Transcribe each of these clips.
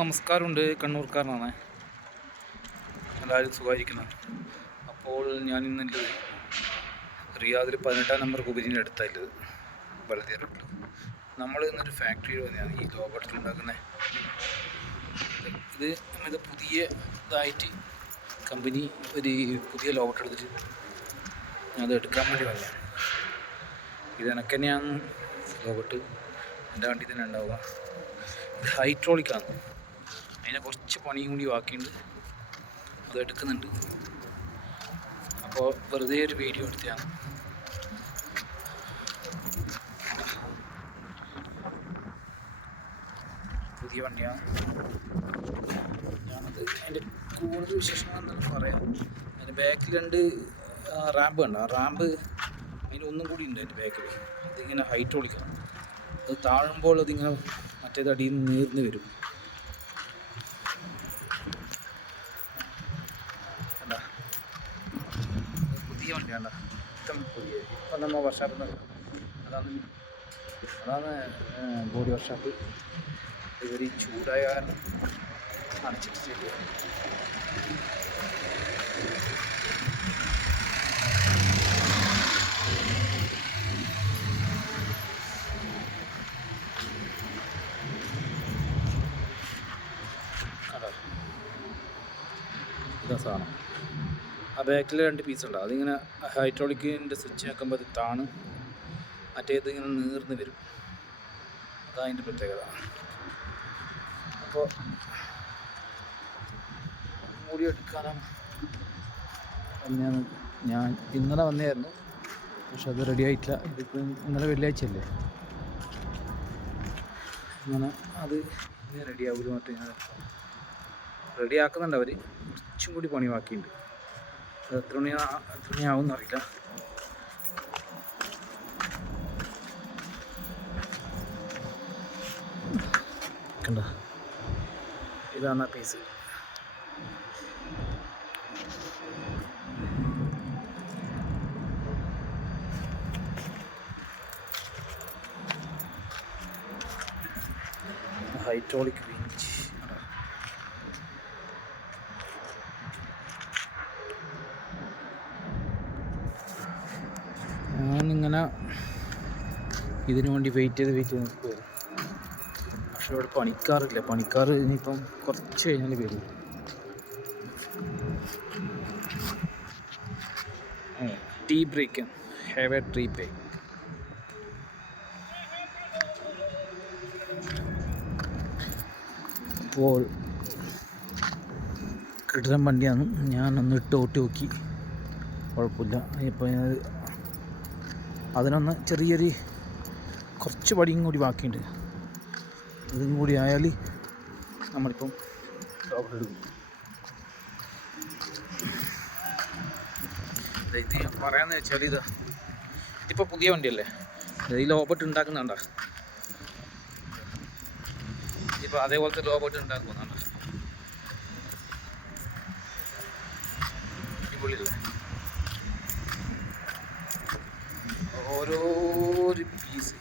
നമസ്കാരമുണ്ട്. കണ്ണൂർക്കാരനാണ്. എല്ലാവരും സുഖമായിരിക്കണം. അപ്പോൾ ഞാൻ ഇന്നുള്ളത് റിയാദിൽ 18 നമ്പർ കുബിരിൻ്റെ അടുത്തായിട്ടുള്ളത് ബലദിയ റോഡിൽ. നമ്മൾ ഇന്നൊരു ഫാക്ടറി വന്നെയാണ് ഈ ലോബോട്ടിൽ ഉണ്ടാക്കുന്നത്. ഇത് പുതിയ ഇതായിട്ട് കമ്പനി ഒരു പുതിയ ലോബോട്ട് എടുത്തിട്ട് അത് എടുക്കാൻ വേണ്ടി വന്നതാണ്. ഇത് എനിക്ക് തന്നെയാണ് ലോബോട്ട്. എൻ്റെ വണ്ടി തന്നെ ഉണ്ടാവുക. ഇത് ഹൈഡ്രോളിക്കാണ്. അതിനെ കുറച്ച് പണിയും കൂടി ബാക്കിയുണ്ട്. അത് എടുക്കുന്നുണ്ട്. അപ്പോൾ വെറുതെ ഒരു വീഡിയോ എടുത്തതാണ്. പുതിയ വണ്ടിയാണ്. ഞാനത് അതിൻ്റെ കൂടുതൽ വിശേഷങ്ങൾ എന്തെങ്കിലും പറയാം. അതിൻ്റെ ബാക്കിൽ 2 റാമ്പ് ഉണ്ട്. ആ റാമ്പ് അതിനൊന്നും കൂടി ഉണ്ട് അതിൻ്റെ ബാക്കിൽ. അതിങ്ങനെ ഹൈഡ്രോളിക്കാണ്. അത് താഴുമ്പോൾ അതിങ്ങനെ മറ്റേത് അടിയിൽ നിന്ന് നീർന്ന് വരും. അല്ല, പുതിയ വണ്ടിയാണ്. ഇഷ്ടം പുതിയ. ഇപ്പം നമ്മൾ വർക്ക്ഷോപ്പിൽ അതാണ് ബോഡി വർക്ക്ഷോപ്പ്. ഇവർ ചൂടായ കാരണം അടച്ചിട്ട് ശരിയാണ്. ഇതാ സാധനം. ആ ബാക്കിൽ 2 പീസ് ഉണ്ട്. അതിങ്ങനെ ഹൈഡ്രോളിക്കിൻ്റെ സ്വിച്ച് ആക്കുമ്പോൾ അത് താണ് മറ്റേത് ഇങ്ങനെ നീർന്ന് വരും. അതാണ് അതിൻ്റെ പ്രത്യേകത. അപ്പോൾ കൂടി എടുക്കാനാണ് തന്നെയാണ് ഞാൻ ഇന്നലെ വന്നതായിരുന്നു. പക്ഷെ അത് റെഡി ആയിട്ടില്ല. ഇതിപ്പോൾ ഇന്നലെ വെള്ളിയാഴ്ചയല്ലേ. അങ്ങനെ അത് റെഡി ആവില്ല. മറ്റേ ഞാൻ റെഡി ആക്കുന്നുണ്ട് അവർ. കുറച്ചും കൂടി പണി ബാക്കിയുണ്ട്. അത് എത്ര മണിയാവും എന്നറിയില്ല. കണ്ട, ഇതാണ് ആ പീസ്. Hydraulic winch. ഞാനിങ്ങനെ ഇതിനു വേണ്ടി വെയിറ്റ് ചെയ്ത് നിൽക്കുമായിരുന്നു. പക്ഷെ ഇവിടെ പണിക്കാറില്ല. പണിക്കാർ ഇനിയിപ്പം കുറച്ച് കഴിഞ്ഞാൽ വരും. Tea break, have a tree break. അപ്പോൾ കിട്ടുന്ന വണ്ടിയാണ്. ഞാനൊന്ന് ഓട്ടി നോക്കി, കുഴപ്പമില്ല. ഇപ്പോൾ അതിനൊന്ന് ചെറിയൊരു കുറച്ച് പടിയും കൂടി ബാക്കിയുണ്ട്. ഇതും കൂടി ആയാൽ നമ്മളിപ്പം ലോബോട്ട് എടുക്കും. ഇത് പറയാമെന്ന് വെച്ചാൽ ഇതിപ്പോൾ പുതിയ വണ്ടിയല്ലേ. ഈ ലോബോട്ട് ഉണ്ടാക്കുന്നുണ്ടോ? ഇപ്പോൾ അതേപോലത്തെ ലോബോട്ട് ഉണ്ടാക്കുന്നുണ്ടോ? അടിപൊളിയല്ലേ. ഓരോ പീസ്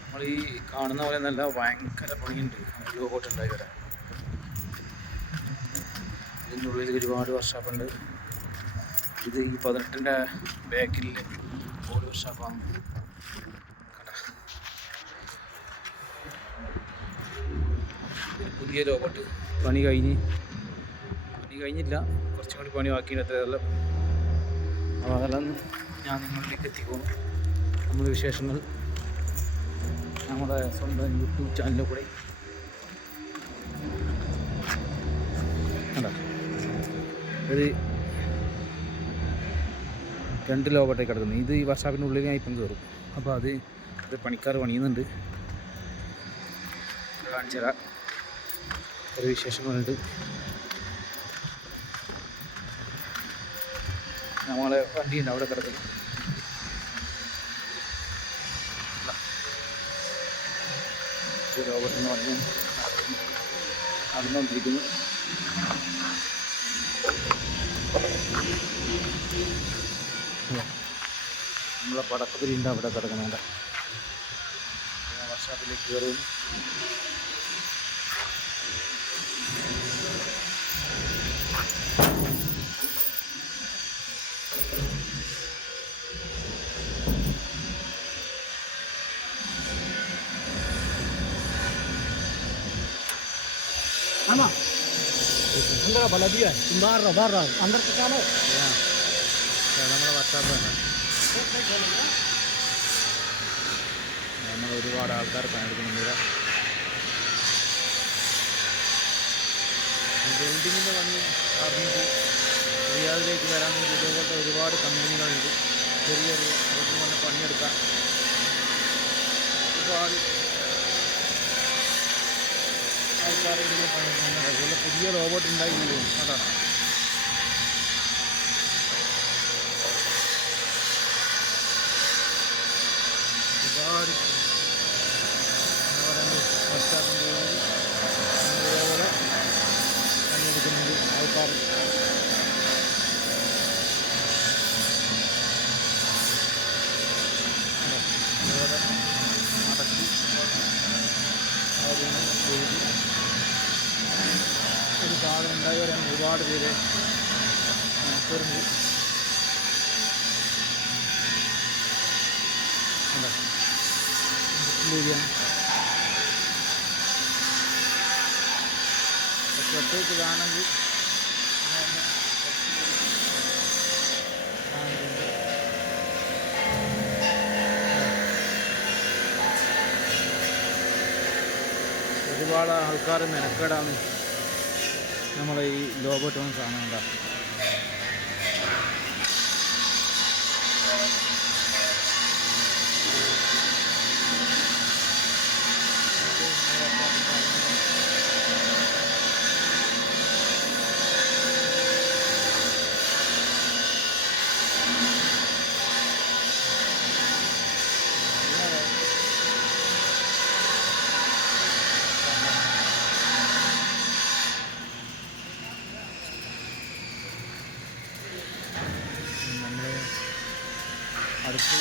നമ്മൾ ഈ കാണുന്ന പോലെ നല്ല ഭയങ്കര പണിയുണ്ട് ലോബോട്ട് ഉണ്ടായി വരാൻ. ഇതിൻ്റെ ഉള്ളിൽ ഒരുപാട് വർക്ക്ഷോപ്പുണ്ട്. ഇത് ഈ 18ൻ്റെ ബാക്കിൽ ബോഡി വർക്ക്ഷോപ്പാണ്. പുതിയ ലോബോട്ട് പണി കഴിഞ്ഞില്ല. കുറച്ചും കൂടി പണി ബാക്കിയുണ്ട്. അത്രയെല്ലാം. അപ്പോൾ അതെല്ലാം ഞാൻ നിങ്ങളിലേക്ക് എത്തിക്കുന്നു. നമ്മുടെ വിശേഷങ്ങൾ നമ്മുടെ സ്വന്തം യൂട്യൂബ് ചാനലിൽ കൂടെ കണ്ടോ. ഇത് 2 ലോബോട്ടേക്ക് കിടക്കുന്നത്. ഇത് ഈ വർക്ക്ഷോപ്പിൻ്റെ ഉള്ളിൽ ഞാൻ ഇപ്പം കയറും. അപ്പോൾ അത് പണിക്കാർ പണിയുന്നുണ്ട്. കാണിച്ചു തരാം. ഒരു വിശേഷങ്ങളുണ്ട്. നമ്മളെ വണ്ടിയുണ്ട് അവിടെ കിടക്കുന്നത്. ലോബോട്ടെന്ന് പറഞ്ഞ് നടന്നുകൊണ്ടിരിക്കുന്നു. നമ്മളെ പടക്കത്തിലുണ്ട് അവിടെ കിടക്കുന്നുണ്ട്. വർക്ക്ഷോപ്പിലേക്ക് കയറും. Ama. अंदर भला दिया है तुम बाहर रहो अंदर से क्या लो നമ്മുടെ വർഷാപ്പാണ് നമ്മൾ ഒരുപാട് ആൾക്കാർ പണിയെടുക്കുന്നുണ്ട് വെൽഡിങ്ങിൻ്റെ പണി അറിഞ്ഞിട്ട് റിയാദിലേക്ക് വരാൻ വേണ്ടി ഇതേപോലത്തെ ഒരുപാട് കമ്പനികളുണ്ട് ചെറിയ ചെറിയ അവർക്ക് വന്ന് പണിയെടുക്കാൻ ഒരുപാട് ആൾക്കാർ ഇതിൽ പണിയെടുക്കുന്നുണ്ട് അതുപോലെ പുതിയ റോബോട്ട് ഉണ്ടായിരുന്നു അതാണ് ഒരുപാട് എന്താ പറയുന്നത് മനസ്സിലാക്കേണ്ടി ഇതേപോലെ പണിയെടുക്കുന്നുണ്ട് ആൾക്കാർ അതുപോലെ മടക്കി എഴുതി ഒരു സാധനം ഉണ്ടായി വരാൻ ഒരുപാട് പേര് നോക്കുന്നുണ്ട് ഒറ്റയ്ക്ക് വേണമെങ്കിൽ ഒരുപാട് ആൾക്കാർ മെനക്കേടാണ് നമ്മളെ ഈ ലോബോട്ട് വന്ന് സാധനം ഉണ്ടാക്കുന്നത് നമ്മൾ അടുത്ത്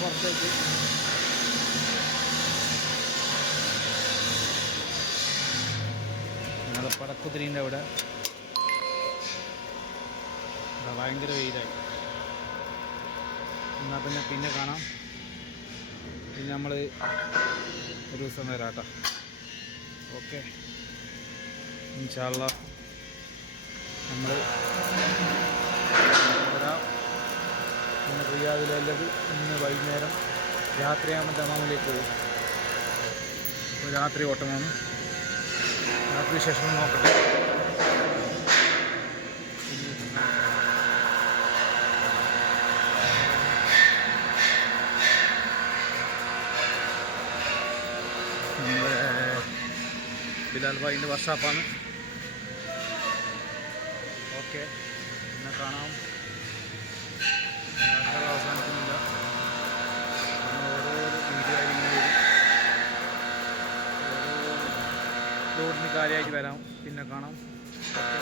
പുറത്തേക്ക് ഞങ്ങൾ പടക്കുതിരീൻ്റെ അവിടെ ഭയങ്കര വെയിലായി. എന്നാൽ പിന്നെ കാണാം. പിന്നെ നമ്മൾ ഒരു ദിവസം വരാം കേട്ടോ. ഓക്കെ, ഇൻഷാ അല്ലാഹ് നമ്മൾ വരാം. ഇന്ന് റിയാദിലുള്ളത് ഇന്ന് വൈകുന്നേരം രാത്രിയാകുമ്പോൾ ദമാമിലേക്ക് പോകും. ഇപ്പോൾ രാത്രി ഓട്ടമാണ്. രാത്രി ശേഷം നോക്കട്ടെ. നമ്മളെ ബിലാൽ ഭായിൻ്റെ വർക്ക്ഷോപ്പാണ്. ഓക്കെ, പിന്നെ കാണാം. അവസാനിക്കുന്നില്ല. ഓരോ വീഡിയോ ആയിരിക്കും വരും. ഓരോ ലോഡിന് കാര്യമായിട്ട് വരാം. പിന്നെ കാണാം. ഓക്കെ.